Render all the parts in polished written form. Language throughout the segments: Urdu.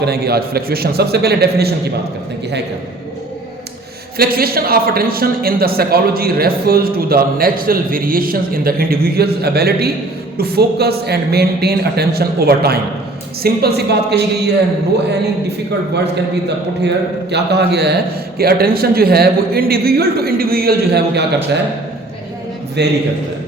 کریں گے آج فلیکچویشن. سب سے پہلے ڈیفینیشن کی بات کرتے ہیں کہ ہے کیا. Fluctuation of attention in the psychology refers to the natural variations in the individual's ability to focus and maintain attention over time. Simple سی بات کہی گئی ہے, no any difficult words can be put here. کیا کہا گیا ہے کہ اٹینشن جو ہے وہ انڈیویجول ٹو انڈیویجول جو ہے وہ کیا کرتا ہے, ویری کرتا ہے.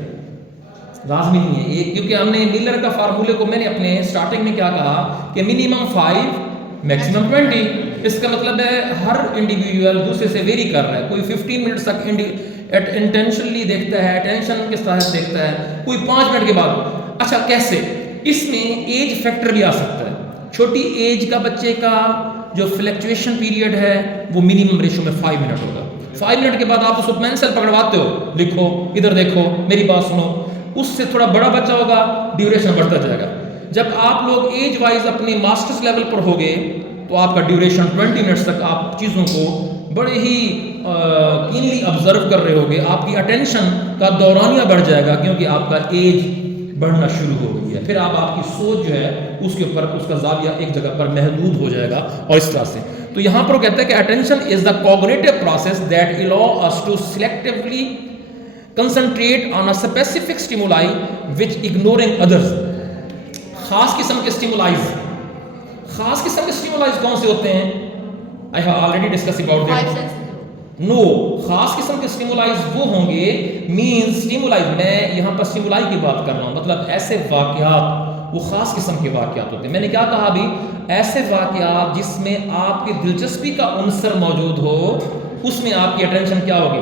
لازمی نہیں ہے یہ, کیونکہ ہم نے ملر کا فارمولے کو میں نے اپنے سٹارٹنگ میں کیا کہا کہ منیمم 5 میکسیمم 20. اس کا مطلب ہے ہر انڈیویجول دوسرے سے ویری کر رہا ہے. کوئی 15 منٹ تک انٹینشنلی دیکھتا ہے, اٹینشن کے ساتھ دیکھتا ہے, کوئی 5 منٹ کے بعد. اچھا کیسے؟ اس میں ایج فیکٹر بھی آ سکتا ہے. چھوٹی ایج کا بچے کا جو فلیکچویشن پیریڈ ہے وہ منیمم ریشو میں 5 منٹ ہوگا. 5 منٹ کے بعد آپ اس کو پینسل پکڑواتے ہو, لکھو, ادھر دیکھو, میری بات سنو. اس سے تھوڑا بڑا بچہ ہوگا, ڈیوریشن بڑھتا جائے گا. جب آپ لوگ ایج وائز اپنے ماسٹرز لیول پر ہوگے تو آپ کا ڈیوریشن 20 منٹس تک آپ چیزوں کو بڑے ہی کینلی آبزرو کر رہے ہوگے. آپ کی اٹینشن کا دورانیہ بڑھ جائے گا کیونکہ آپ کا ایج بڑھنا شروع ہو گئی ہے. پھر آپ کی سوچ جو ہے اس کے اوپر اس کا زاویہ ایک جگہ پر محدود ہو جائے گا. اور اس طرح سے تو یہاں پر وہ کہتا ہے کہ attention is the cognitive process that allow us to selectively concentrate on a specific stimuli which ignoring others. خاص قسم کے stimuli کون سے ہوتے ہیں؟ I have already discussed about that. No, خاص قسم کے stimuli وہ ہوں گے, means stimuli, میں یہاں پر stimuli کی بات کر رہا ہوں, مطلب ایسے واقعات, وہ خاص قسم کے واقعات ہوتے ہیں. میں نے کیا کہا ابھی, ایسے واقعات جس میں آپ کی دلچسپی کا عنصر موجود ہو, اس میں آپ کی اٹینشن کیا ہوگی,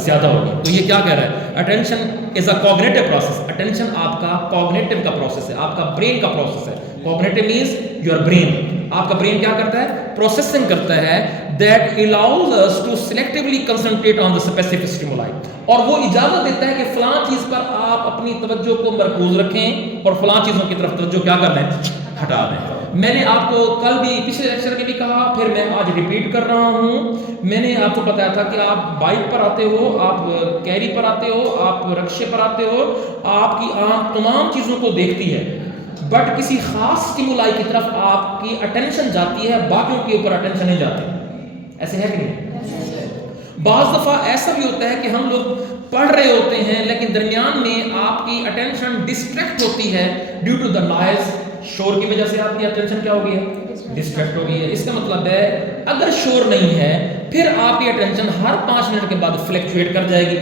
زیادہ ہوگی. تو یہ کیا کہہ رہا ہے, attention is a cognitive process. Attention آپ کا کوگنیٹو کا پروسیس ہے, آپ کا برین کا پروسیس ہے. Cognitive means your brain. آپ کا برین کیا کرتا ہے, پروسیسنگ کرتا ہے. That allows us to selectively concentrate on the specific stimuli, اور وہ اجازت دیتا ہے کہ فلاں چیز پر آپ اپنی توجہ کو مرکوز رکھیں اور فلاں چیزوں کی طرف توجہ کیا کر دیں, ہٹا دیں. میں نے آپ کو کل بھی پچھلے لیکچر میں بھی کہا, پھر میں آج ریپیٹ کر رہا ہوں. میں نے آپ کو بتایا تھا کہ آپ بائک پر آتے ہو, آپ کیری پر آتے ہو, آپ رکشے پر آتے ہو, آپ کی آنکھ تمام چیزوں کو دیکھتی ہے, بٹ کسی خاص اسٹیمولائی کی طرف آپ کی اٹینشن جاتی ہے, باقیوں کے اوپر اٹینشن نہیں جاتی. ایسے ہے کہ نہیں؟ بعض دفعہ ایسا بھی ہوتا ہے کہ ہم لوگ پڑھ رہے ہوتے ہیں لیکن درمیان میں آپ کی اٹینشن ڈسٹریکٹ ہوتی ہے ڈیو ٹو دا نوائز. شور کی وجہ سے آپ کی اٹینشن کیا ہو گئی ہے, ڈسٹریکٹ ہو گئی ہے. اس کا مطلب ہے اگر شور نہیں ہے پھر آپ کی اٹینشن ہر 5 منٹ کے بعد فلیکچویٹ کر جائے گی,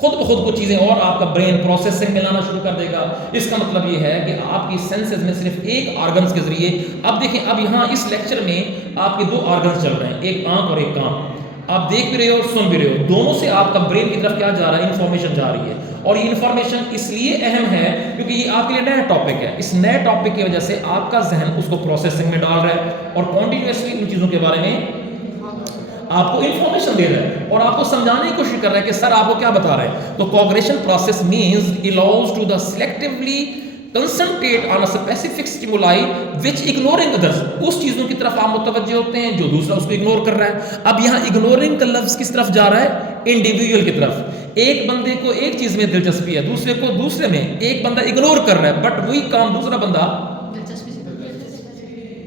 خود بخود کو چیزیں, اور آپ کا برین پروسیسنگ میں لانا شروع کر دے گا. اس کا مطلب یہ ہے کہ آپ کی سینسز میں صرف ایک آرگنز کے ذریعے, اب دیکھیں اب یہاں اس لیکچر میں آپ کے 2 آرگنز چل رہے ہیں, ایک آنکھ اور ایک کان. آپ دیکھ بھی رہے ہو اور سن بھی رہے ہو, دونوں سے آپ کا برین کی طرف کیا جا رہا ہے, انفارمیشن جا رہی ہے. اور یہ انفارمیشن اس لیے اہم ہے کیونکہ یہ آپ کے لیے نیا ٹاپک ہے. اس نئے ٹاپک کی وجہ سے آپ کا ذہن اس کو پروسیسنگ میں ڈال رہا ہے اور کنٹینیوسلی ان چیزوں کے بارے میں آپ کو انفارمیشن دے رہا ہے اور آپ کو سمجھانے کی کوشش کر رہا ہے کہ سر آپ کو کیا بتا رہے ہیں. تو cognition process means allows to the selectively concentrate on a specific stimuli which ignoring others. اس چیزوں کی طرف آپ متوجہ ہوتے ہیں جو دوسرا اس کو اگنور کر رہا ہے. اب یہاں اگنورنگ کا لفظ کس طرف جا رہا ہے, انڈیویجول کی طرف. ایک بندے کو ایک چیز میں دلچسپی ہے, دوسرے کو دوسرے میں. ایک بندہ اگنور کر رہا ہے بٹ وہی کام دوسرا بندہ,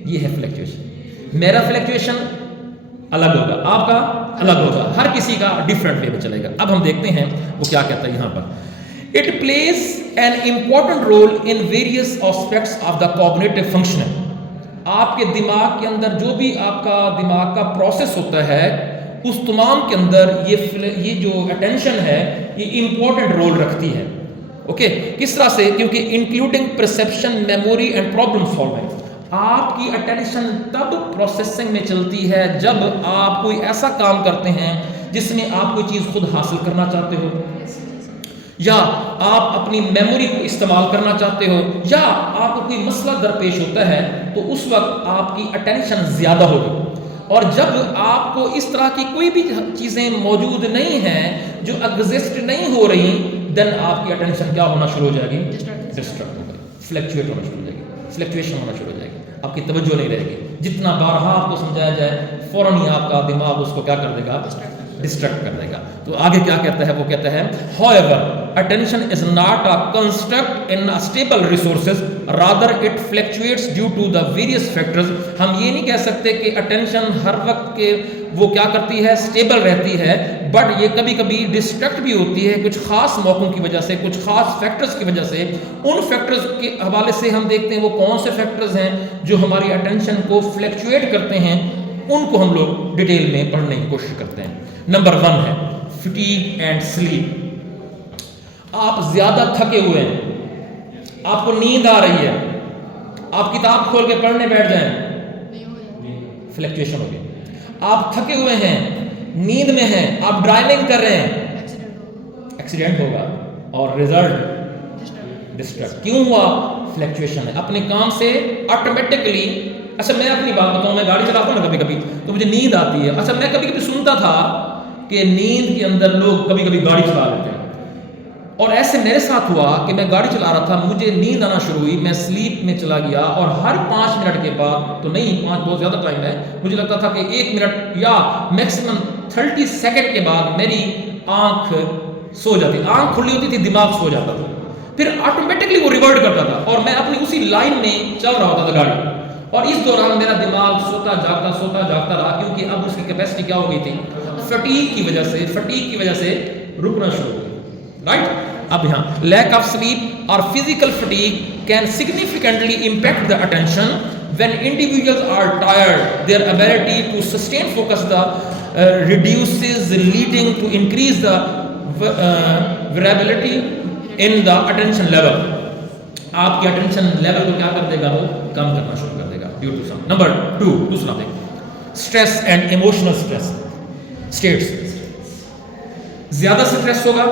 یہ ہے فلیکچویشن. میرا فلیکچویشن الگ ہوگا, آپ کا الگ ہوگا, ہر کسی کا ڈیفرنٹ وے میں چلے گا. اب ہم دیکھتے ہیں وہ کیا کہتا ہے یہاں پر. It plays an important role in various aspects of the cognitive functioning. آپ کے دماغ کے اندر جو بھی آپ کا دماغ کا پروسیس ہوتا ہے اس تمام کے اندر یہ جو اٹینشن ہے یہ امپورٹنٹ رول رکھتی ہے. اوکے, کس طرح سے, کیونکہ including perception, memory and problem solving. آپ کی اٹینشن تب پروسیسنگ میں چلتی ہے جب آپ کوئی ایسا کام کرتے ہیں جس میں آپ کوئی چیز خود حاصل کرنا چاہتے ہو, یا آپ اپنی میموری کو استعمال کرنا چاہتے ہو, یا آپ کو کوئی مسئلہ درپیش ہوتا ہے تو اس وقت آپ کی اٹینشن زیادہ ہوگی. اور جب آپ کو اس طرح کی کوئی بھی چیزیں موجود نہیں ہیں جو ایگزسٹ نہیں ہو رہی, دین آپ کی اٹینشن کیا ہونا شروع ہو جائے گی, ڈسٹریکٹ ہو گئی, فلیکچویٹ ہونا شروع ہو جائے گی, فلیکچویشن ہونا شروع ہو جائے گی. آپ کی توجہ نہیں رہے گی. جتنا بارہا آپ کو سمجھایا جائے فوراً ہی آپ کا دماغ اس کو کیا کر دے گا, ڈسٹریکٹ کر دے گا. تو آگے کیا کہتا ہے, وہ کہتا ہے however attention is not a construct in a stable resources, rather it fluctuates due to the various factors. ہم یہ نہیں کہہ سکتے کہ attention ہر وقت کے وہ کیا کرتی ہے, اسٹیبل رہتی ہے, بٹ یہ کبھی کبھی ڈسٹریکٹ بھی ہوتی ہے کچھ خاص موقعوں کی وجہ سے, کچھ خاص فیکٹرز کی وجہ سے. ان فیکٹرز کے حوالے سے ہم دیکھتے ہیں وہ کون سے فیکٹرز ہیں جو ہماری اٹینشن کو فلیکچویٹ کرتے ہیں, ان کو ہم لوگ ڈیٹیل میں پڑھنے کی کوشش کرتے ہیں. نمبر 1 ہے فٹیگ اینڈ سلیپ. آپ زیادہ تھکے ہوئے ہیں, آپ کو نیند آ رہی ہے, آپ کتاب کھول کے پڑھنے بیٹھ جائیں, فلیکچویشن ہوگی. آپ تھکے ہوئے ہیں, نیند میں ہیں, آپ ڈرائیونگ کر رہے ہیں, ایکسیڈنٹ ہوگا اور ریزلٹ ڈسٹریکٹ. کیوں ہوا؟ فلیکچویشن ہے. اپنے کام سے آٹومیٹکلی, اچھا میں اپنی بات بتاؤں, میں گاڑی چلاتا ہوں نا کبھی کبھی تو مجھے نیند آتی ہے. اچھا میں کبھی کبھی سنتا تھا کہ نیند کے اندر لوگ کبھی کبھی گاڑی چلا لیتے ہیں, اور ایسے میرے ساتھ ہوا کہ میں گاڑی چلا رہا تھا, مجھے نیند آنا شروع ہوئی, میں سلیپ میں چلا گیا, اور ہر 5 منٹ کے بعد, تو نہیں 5 بہت زیادہ ٹائم ہے, مجھے لگتا تھا کہ 1 منٹ یا میکسیمم 30 سیکنڈ کے بعد میری آنکھ سو جاتی, آنکھ کھلی ہوتی تھی, دماغ سو جاتا تھا, پھر آٹومیٹکلی وہ ریورٹ کرتا تھا, اور میں اپنی اسی لائن میں چل رہا ہوتا تھا گاڑی, اور اس دوران میرا دماغ سوتا جاگتا رہا, کیونکہ اب اس کی کیپیسٹی کیا ہو گئی تھی, فٹیگ کی وجہ سے رکنا شروع ہو گئی. رائٹ. اب یہاں لیک آف سلیپ اور physical fatigue can significantly impact the attention. when individuals are tired, their ability to sustain focus reduces, leading to increase the variability in the attention level. آپ کے attention level کو کیا کر دے گا, وہ کم کرنا شروع کر دے گا due to some. Number 2, دوسرا دیکھ, stress and emotional stress states. زیادہ سٹریس ہوگا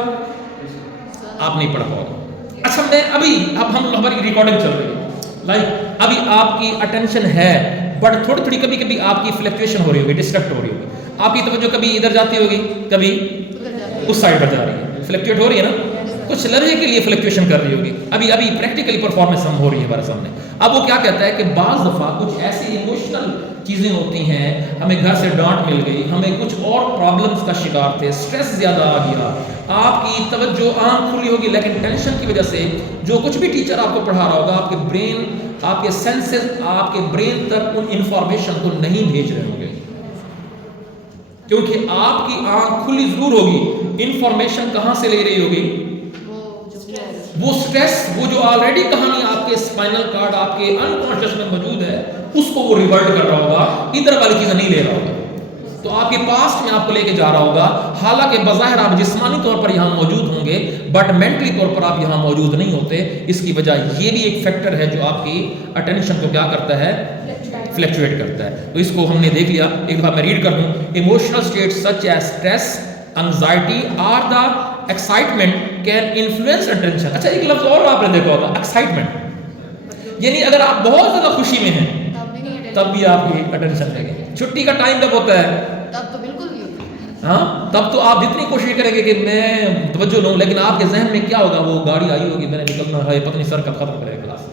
آپ نہیں پڑھ پاؤ گے. اچھا میں اب ہماری ریکارڈنگ چل رہی ہے, لائک ابھی آپ کی اٹینشن ہے, بٹ تھوڑی کبھی کبھی آپ کی فلیکچویشن ہو رہی ہوگی, ڈسٹریکٹ ہو رہی ہوگی, آپ کی توجہ کبھی ادھر جاتی ہوگی, کبھی اس سائڈ پر جا رہی ہے, فلیکچویٹ ہو رہی ہے نا, کچھ لمحے کے لیے فلیکچویشن کر رہی ہوگی. ابھی پریکٹیکلی پرفارمنس ہم ہو رہی ہے ہمارے سامنے. اب وہ کیا کہتا ہے کہ بعض دفعہ کچھ ایسی ایموشنل چیزیں ہوتی ہیں, ہمیں گھر سے ڈانٹ مل گئی, ہمیں کچھ اور پرابلمس کا شکار تھے, اسٹریس زیادہ آ گیا, آپ کی توجہ آنکھ کھلی ہوگی, لیکن ٹینشن کی وجہ سے جو کچھ بھی ٹیچر آپ کو پڑھا رہا ہوگا, آپ کے برین, آپ کے سینسز آپ کے برین تک ان انفارمیشن کو نہیں بھیج رہے ہوں گے, کیونکہ آپ کی آنکھ کھلی ضرور ہوگی, انفارمیشن کہاں سے لے رہی ہوگی, وہ سٹریس, وہ جو آلریڈی کہانی آپ کے اسپائنل کارڈ آپ کے انکانشیس میں موجود ہے, اس کو وہ ریورٹ کر رہا ہوگا, ادھر والی چیزیں نہیں لے رہا ہوگا. تو آپ کے پاسٹ میں آپ کو لے کے جا رہا ہوگا, حالانکہ بظاہر آپ جسمانی طور پر یہاں موجود ہوں گے, بٹ مینٹلی طور پر آپ یہاں موجود نہیں ہوتے. اس کی وجہ یہ بھی ایک فیکٹر ہے جو آپ کی اٹینشن کو کیا کرتا ہے, فلیکچویٹ کرتا ہے. تو اس کو ہم نے دیکھ لیا, ایک بار میں ریڈ کر دوں. Emotional state such as stress, anxiety اور the excitement can influence attention. اچھا ایک لفظ اور آپ نے دیکھا ہوگا, ایکسائٹمنٹ, یعنی اگر آپ بہت زیادہ خوشی میں ہیں تب بھی آپ کی اٹینشن لگے. چھٹی کا ٹائم کب ہوتا ہے, تب تو بالکل بھی ہوتا ہے, ہاں تب تو آپ جتنی کوشش کریں گے کہ میں توجہ لوں, لیکن آپ کے ذہن میں کیا ہوگا, وہ گاڑی آئی ہوگی, میں نے نکلنا ہے, پتہ نہیں سر کب ختم کرے کلاس,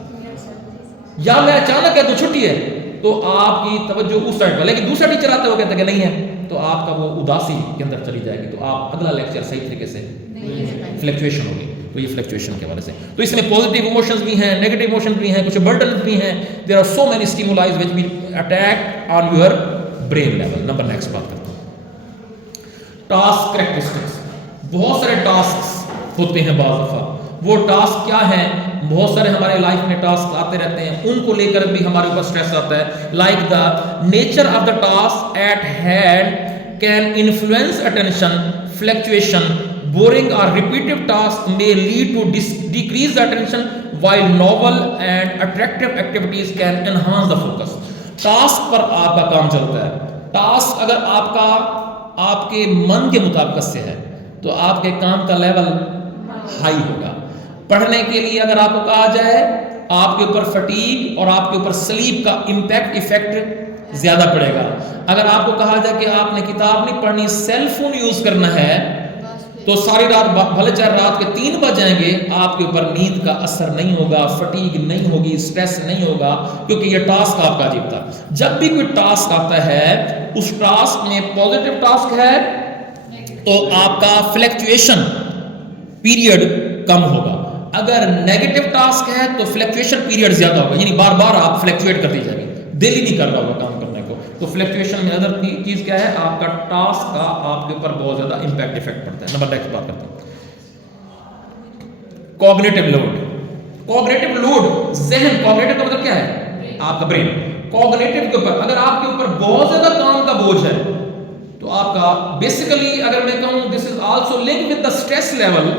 یا میں اچانک ہے تو چھٹی ہے, تو آپ کی توجہ اس سائڈ پر. لیکن دوسرا ٹیچر آتا ہے وہ کہتا ہے کہ نہیں ہے, تو آپ کا وہ اداسی کے اندر چلی جائے گی, تو آپ اگلا لیکچر صحیح طریقے سے فلیکچویشن ہوگی. تو یہ فلیکچویشن کے حوالے سے, تو اس میں پازیٹیو ایموشنز بھی ہیں, نیگیٹو ایموشنز بھی ہیں, کچھ برڈنز بھی ہیں. There are so many stimuli which we attack on your brain level. Number next بات کرتا ہوں, ٹاسک کریکٹرسٹکس. بہت سارے ٹاسک ہوتے ہیں بعض دفعہ, وہ ٹاسک کیا ہیں, بہت سارے ہمارے لائف میں ٹاسک آتے رہتے ہیں, ان کو لے کر بھی ہمارے اوپر اسٹریس آتا ہے. Like the nature of the task at hand can influence attention fluctuation. boring or repetitive tasks may lead to decrease the attention, while novel and attractive activities can enhance the focus. Task پر آپ کا کام چلتا ہے, ٹاسک اگر آپ کا آپ کے من کے مطابق سے ہے تو آپ کے کام کا لیول ہائی ہوگا. پڑھنے کے لیے اگر آپ کو کہا جائے, آپ کے اوپر فٹیگ اور آپ کے اوپر سلیپ کا امپیکٹ ایفیکٹ زیادہ پڑے گا. اگر آپ کو کہا جائے کہ آپ نے کتاب نہیں پڑھنی, سیل فون یوز کرنا ہے, تو ساری رات بھلے چاہے رات کے 3 بج جائیں گے, آپ کے اوپر نیند کا اثر نہیں ہوگا, فٹیگ نہیں ہوگی, اسٹریس نہیں ہوگا, کیونکہ یہ ٹاسک آپ کا عجیب تھا. جب بھی کوئی ٹاسک آتا ہے, اس ٹاسک میں پازیٹیو ٹاسک ہے تو آپ کا فلیکچویشن پیریڈ کم ہوگا. اگر نیگیٹو ٹاسک ہے تو فلیکچویشن پیریڈ زیادہ ہوگا, یعنی بار بار آپ فلیکچویٹ کرتی جائیں گے, دل ہی نہیں کر رہا ہوگا کام کرنے کو. تو فلیکچویشن میں ادر چیز کیا ہے, آپ کا ٹاسک کا آپ کے اوپر بہت زیادہ امپیکٹ افیکٹ پڑتا ہے. نمبر نیکسٹ بات کرتے ہیں, کوگنیٹو لوڈ. کوگنیٹو لوڈ ذہن, کوگنیٹو کا مطلب کیا ہے, آپ کا برین. کوگنیٹو کے اوپر اگر آپ کے اوپر بہت زیادہ کام کا بوجھ ہے تو آپ کا بیسیکلی اگر میں کہوں this is also link with the stress level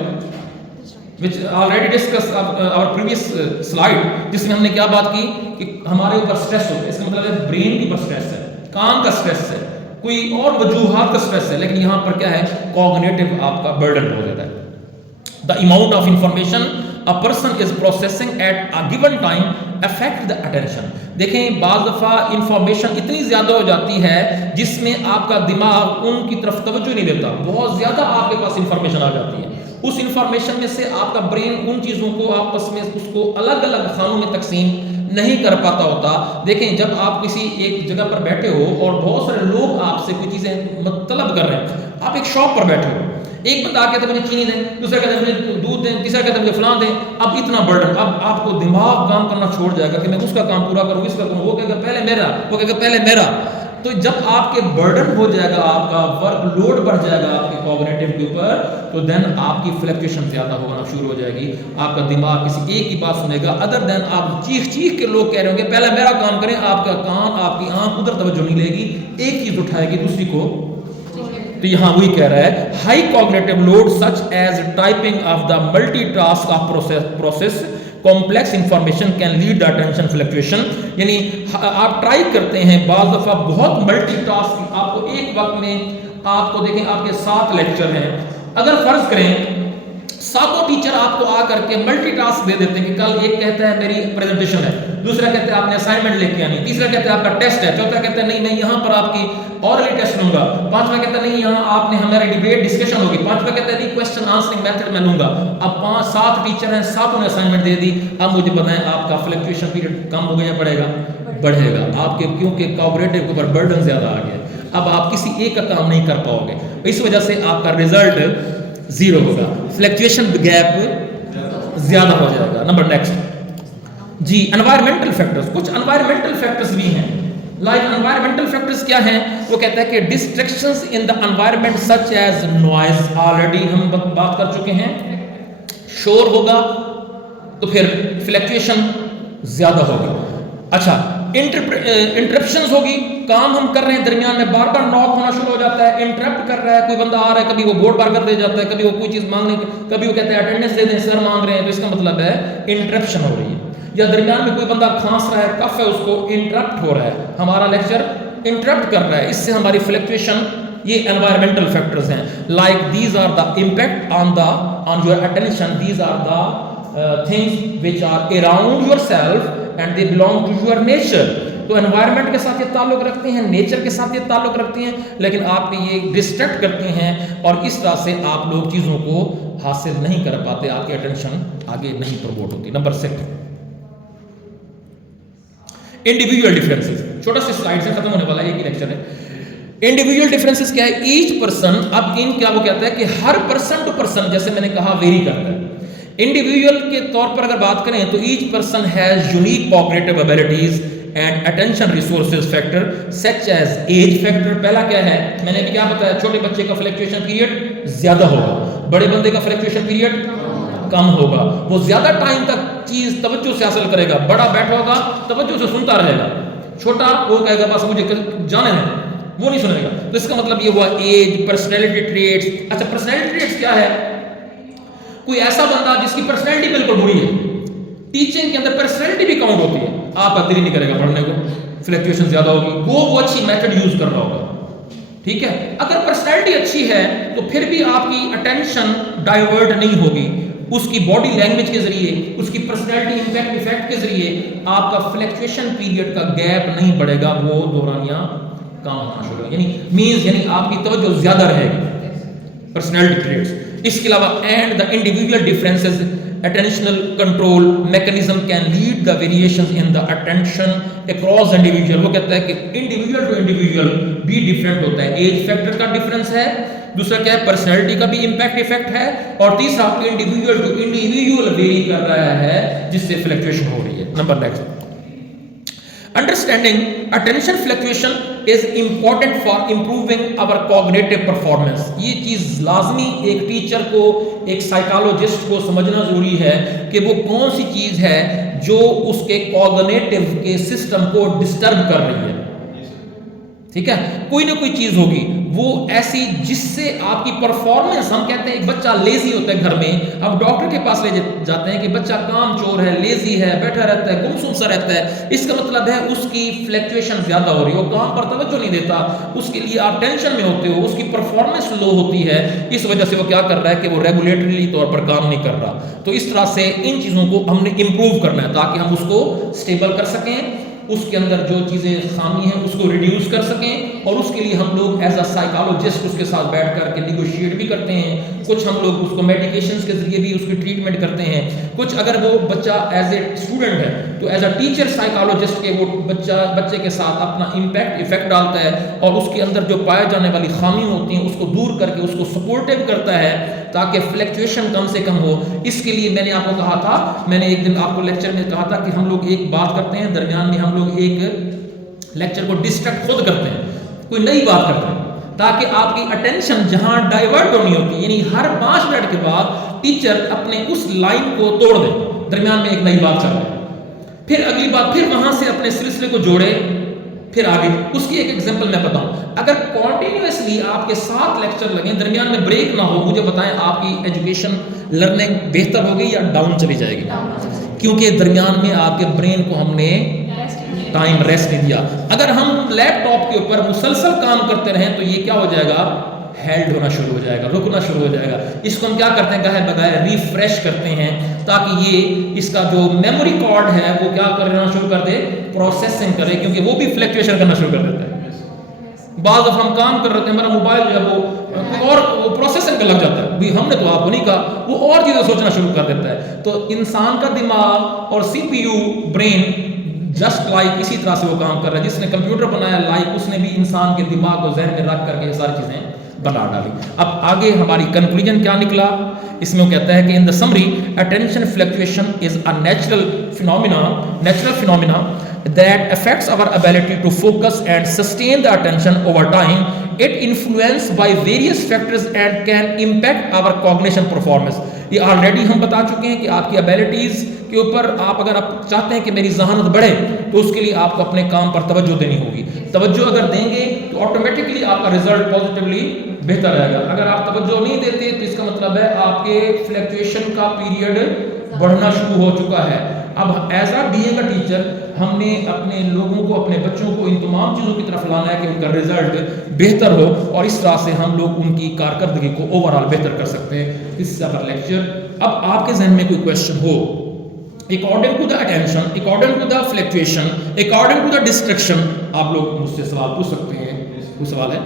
which already discussed our previous slide, جس میں ہم نے کیا بات کی کہ ہمارے اوپر سٹریس ہوتا ہے. اس کا مطلب ہے برین کے اوپر سٹریس ہے, کام کا سٹریس ہے, کوئی اور وجوہات کا سٹریس ہے, لیکن یہاں پر کیا ہے, کوگنیٹو آپ کا برڈن ہو جاتا ہے. The amount of information a person is processing at a given time affect the attention. دیکھیں بعض دفعہ انفارمیشن اتنی زیادہ ہو جاتی ہے جس میں آپ کا دماغ ان کی طرف توجہ نہیں دیتا, بہت زیادہ آپ کے پاس انفارمیشن آ جاتی ہے. اس انفارمیشن میں سے آپ کا برین ان چیزوں کو آپس میں اس کو الگ الگ خانوں میں تقسیم نہیں کر پاتا ہوتا. دیکھیں جب آپ کسی ایک جگہ پر بیٹھے ہو اور بہت سارے لوگ آپ سے کوئی چیزیں طلب کر رہے ہیں, آپ ایک شاپ پر بیٹھے ہو, ایک بندہ کہتا ہے مجھے چینی دیں, دوسرا کہتا ہے مجھے دودھ دیں, تیسرا کہتا ہے مجھے فلاں دیں. اب اتنا برڈن, اب آپ کو دماغ کام کرنا چھوڑ جائے گا کہ میں اس کا کام پورا کروں, اس کا کروں, وہ کہے گا پہلے میرا, وہ کہے گا پہلے میرا. تو جب آپ کے برڈن ہو جائے گا, آپ کا ورک لوڈ بڑھ جائے گا آپ کے کوگنیٹو کے اوپر, تو دین آپ کی فلیکچویشن زیادہ ہونا شروع ہو جائے گی. آپ کا دماغ کسی ایک کی بات سنے گا, ادر دین آپ چیخ چیخ کے لوگ کہہ رہے ہوں گے پہلے میرا کام کریں, آپ کا کام, آپ کی آنکھ ادھر توجہ نہیں لے گی, ایک چیز اٹھائے گی دوسری کو. تو یہاں وہی کہہ رہا ہے high cognitive load such as typing of the multi task of process complex information can lead the attention fluctuation. یعنی آپ ٹرائی کرتے ہیں بعض دفعہ بہت ملٹی ٹاسک, آپ کو ایک وقت میں آپ کو دیکھیں آپ کے 7 لیکچر ہیں, اگر فرض کریں 7 ٹیچر آپ کو آ کر کے ملٹی ٹاسک دے دیتے ہیں کہ کل ایک کہتا ہے میری پریزنٹیشن ہے, دوسرا کہتا ہے آپ نے اسائنمنٹ لے کے آنی, تیسرا کہتا ہے آپ کا ٹیسٹ ہے, چوتھا کہتا ہے نہیں میں یہاں پر آپ کی اورلی ٹیسٹ لوں گا, پانچواں کہتا ہے نہیں یہاں آپ نے ہماری ڈیبیٹ ڈسکشن ہوگی, پانچواں کہتا ہے نہیں کوسچن آنسرنگ میتھڈ میں لوں گا. اب 7 ٹیچر ہیں, 7 نے اسائنمنٹ دے دی. اب مجھے بتائیں آپ کا فلیکچویشن پیریڈ کم ہوگا یا بڑھے گا؟ بڑھے گا. آپ کے کیونکہ کوگنیٹو کے اوپر برڈن زیادہ آ گیا, اب آپ کسی ایک کا کام نہیں کر پاؤ گے, اس وجہ سے آپ کا ریزلٹ زیرو ہوگا, فلیکچویشن گیپ زیادہ ہو جائے گا. نمبر نیکسٹ جی, انوائرمنٹل فیکٹرز. کچھ انوائرمنٹل فیکٹرز بھی ہیں, لائک انوائرمنٹل فیکٹرز کیا ہیں, وہ کہتا ہے کہ distractions in the environment such as noise, already ہم بات کر چکے ہیں, شور ہوگا تو پھر فلیکچویشن زیادہ ہوگا. اچھا, انٹرپشنز ہوگی, کام ہم کر رہے ہیں درمیان میں بار بار ناک ہونا شروع ہو جاتا ہے, انٹرپٹ کر رہا ہے, کوئی بندہ آ رہا ہے, کبھی وہ بورڈ پار کر دے جاتا ہے, کبھی وہ کوئی چیز مانگنے, کبھی وہ کہتے ہیں اٹینڈنس دے دیں, سر مانگ رہے ہیں, تو اس کا مطلب ہے انٹرپشن ہو رہی ہے. یا درمیان میں کوئی بندہ کھانس رہا ہے, کف ہے, اس کو انٹرپٹ ہو رہا ہے, ہمارا لیکچر انٹرپٹ کر رہا ہے, اس سے ہماری فلیکچویشن, یہ انوائرمنٹل فیکٹرز ہیں. Like these are the impact on your attention, these are the things which are around yourself and they belong to your nature. تو انوائرمنٹ کے ساتھ یہ تعلق رکھتے ہیں, نیچر کے ساتھ یہ تعلق رکھتے ہیں, لیکن آپ یہ ڈسٹریکٹ کرتے ہیں اور اس طرح سے آپ لوگ چیزوں کو حاصل نہیں کر پاتے, آپ کی اٹینشن آگے نہیں پروموٹ ہوتی. Number 6, individual differences. چھوٹا سا سلائڈ سے ختم ہونے والا ہے, ایک ہی لیکچر ہے. انڈیویجول ڈفرینسز کیا ہے, ایچ پرسن, اب ان کیا وہ کہتا ہے کہ ہر پرسن ٹو پرسن, جیسے میں نے کہا, ویری کرتا ہے. انڈیویجول کے طور پر اگر بات کریں تو each person has unique cognitive abilities and attention resources factor such as age factor. پہلا کیا ہے, میں نے بھی کیا بتایا, چھوٹے بچے کا فلیکچویشن پیریڈ زیادہ ہوگا, بڑے بندے کا فلیکچویشن پیریڈ کم ہوگا, وہ زیادہ ٹائم تک چیز توجہ سے حاصل کرے گا, بڑا بیٹھا ہوگا توجہ سے سنتا رہے گا, چھوٹا وہ کہے گا بس مجھے جانے دیں, وہ نہیں سنے گا. تو اس کا مطلب یہ ہوا ایج, پرسنالٹی ٹریٹس. اچھا, پرسنالٹی ٹریٹس کیا ہے, کوئی ایسا بندہ جس کی پرسنالٹی بالکل بری ہے, ٹیچنگ کے اندر پرسنالٹی بھی کاؤنٹ ہوتی ہے, آپ کا دل ہی نہیں کرے گا پڑھنے کو, فلیکچویشن زیادہ ہوگی, وہ اچھی میتھڈ یوز کر رہا ہوگا. ٹھیک ہے, اگر پرسنالٹی اچھی ہے تو پھر بھی آپ کی اٹینشن ڈائیورٹ نہیں ہوگی, اس کی باڈی لینگویج کے ذریعے, اس کی پرسنالٹی امپیکٹ افیکٹ کے ذریعے آپ کا فلیکچویشن پیریڈ کا گیپ نہیں بڑھے گا, وہ دورانیہ کام ہونا شروع, یعنی آپ کی توجہ زیادہ رہے گی, پرسنالٹی ٹریٹس. اس کے علاوہ and the individual differences attentional control mechanism can lead the variations in the attention across individual. وہ کہتا ہے کہ individual to individual بھی different ہوتا ہے, age factor کا difference ہے, دوسرا کیا ہے پرسنالٹی کا بھی ایفیکٹ ہے, اور تیسرا انڈیویجول ٹو انڈیویجول ویری کر رہا ہے جس سے فلیکچویشن ہو رہی ہے. Number next, understanding attention fluctuation is important for improving our cognitive performance. یہ چیز لازمی ایک ٹیچر کو, ایک سائیکالوجسٹ کو سمجھنا ضروری ہے کہ وہ کون سی چیز ہے جو اس کے کوگنیٹو کے سسٹم کو ڈسٹرب کر رہی ہے. ٹھیک ہے, کوئی نہ کوئی چیز ہوگی وہ ایسی جس سے آپ کی پرفارمنس, ہم کہتے ہیں ایک بچہ لیزی ہوتا ہے گھر میں, اب ڈاکٹر کے پاس لے جاتے ہیں کہ بچہ کام چور ہے, لیزی ہے, بیٹھا رہتا ہے, گم سم سا رہتا ہے, اس کا مطلب ہے اس کی فلیکچویشن زیادہ ہو رہی ہے, وہ کام پر توجہ نہیں دیتا, اس کے لیے آپ ٹینشن میں ہوتے ہو, اس کی پرفارمنس لو ہوتی ہے, اس وجہ سے وہ کیا کر رہا ہے کہ وہ ریگولیٹری طور پر کام نہیں کر رہا. تو اس طرح سے ان چیزوں کو ہم نے امپروو کرنا ہے تاکہ ہم اس کو اسٹیبل کر سکیں, اس کے اندر جو چیزیں خامی ہیں اس کو ریڈیوس کر سکیں, اور اس کے لیے ہم لوگ ایز اے سائیکالوجسٹ اس کے ساتھ بیٹھ کر کے نیگوشیٹ بھی کرتے ہیں. کچھ ہم لوگ اس کو میڈیکیشنز کے ذریعے بھی اس کی ٹریٹمنٹ کرتے ہیں. کچھ اگر وہ بچہ ایز اے اسٹوڈنٹ ہے تو ایز اے ٹیچر سائیکالوجسٹ کے وہ بچے کے ساتھ اپنا ایفیکٹ ڈالتا ہے, اور اس کے اندر جو پائے جانے والی خامی ہوتی ہیں اس کو دور کر کے اس کو سپورٹیو کرتا ہے تاکہ فلیکچویشن کم سے کم ہو. اس کے لیے میں نے آپ کو کہا تھا, میں نے ایک دن آپ کو لیکچر میں کہا تھا کہ ہم لوگ ایک بات کرتے ہیں, درمیان میں ہم لوگ ایک لیکچر کو ڈسٹریکٹ خود کرتے ہیں, کوئی نئی بات کرتے ہیں تاکہ آپ کی اٹینشن جہاں ڈائیورٹ ہونی ہوتی ہے, یعنی ہر 5 منٹ کے بعد ٹیچر اپنے اس لائن کو توڑ دے, درمیان میں ایک نئی بات چل رہی ہے, پھر اگلی بات, پھر وہاں سے اپنے سلسلے کو جوڑے, پھر آگے. اس کی ایک ایگزامپل میں بتاؤں, اگر کنٹینیوسلی آپ کے 7 لیکچر لگیں, درمیان میں بریک نہ ہو, مجھے بتائیں آپ کی ایجوکیشن لرننگ بہتر ہوگی یا ڈاؤن چلی جائے گی؟ کیونکہ درمیان میں آپ کے برین کو ہم نے ٹائم ریسٹ نہیں دیا. اگر ہم لیپ ٹاپ کے اوپر مسلسل کام کرتے رہیں تو یہ کیا ہو جائے گا, ہیلڈ ہونا شروع ہو جائے گا, رکنا شروع ہو جائے گا. اس کو ہم کیا کرتے ہیں, گاہے بگاہے ریفریش کرتے ہیں تاکہ یہ اس کا جو میموری کارڈ ہے وہ کیا کرنا شروع کر دے, پروسیسنگ کرے, کیونکہ وہ بھی فلیکچویشن کرنا شروع کر دیتا ہے. بعض دفعہ ہم کام کر رہے ہیں, ہمارا موبائل جو ہے وہ اور پروسیسنگ کا لگ جاتا ہے, بھی ہم نے تو آپ کو نہیں کہا, وہ اور چیزیں سوچنا شروع کر دیتا ہے. تو انسان کا دماغ اور C P U brain just like اسی طرح سے وہ کام کر رہا ہے, جس نے کمپیوٹر بنایا لائک اس نے بھی انسان کے دماغ کو ذہن میں رکھ کر کے یہ ساری چیزیں بنا ڈالی. اب آگے ہماری کنکلوژن کیا نکلا, اس میں وہ کہتا ہے کہ in the summary attention fluctuation is a natural phenomena that affects our ability to focus and sustain the attention over time. It influenced by various factors and can impact our cognition performance. یہ آلریڈی ہم بتا چکے ہیں کہ آپ کی ابیلٹیز کے اوپر آپ اگر آپ چاہتے ہیں کہ میری ذہانت بڑھے تو اس کے لیے آپ کو اپنے کام پر توجہ دینی ہوگی. توجہ اگر دیں گے تو آٹومیٹکلی آپ کا رزلٹ پازیٹیولی بہتر رہے گا. اگر آپ توجہ نہیں دیتے تو اس کا مطلب ہے آپ کے فلیکچویشن کا پیریڈ بڑھنا شروع ہو چکا ہے. اب as a being a teacher ہم نے اپنے لوگوں کو, اپنے بچوں کو ان تمام چیزوں کی طرف لانا ہے کہ ان کا رزلٹ بہتر ہو, اور اس طرح سے ہم لوگ ان کی کارکردگی کو اوور آل بہتر کر سکتے ہیں. اس سے لیکچر, اب آپ کے ذہن میں کوئی question who according to the attention, according to the fluctuation, according to the distraction, آپ لوگ مجھ سے سوال پوچھ سکتے ہیں. کوئی سوال ہے؟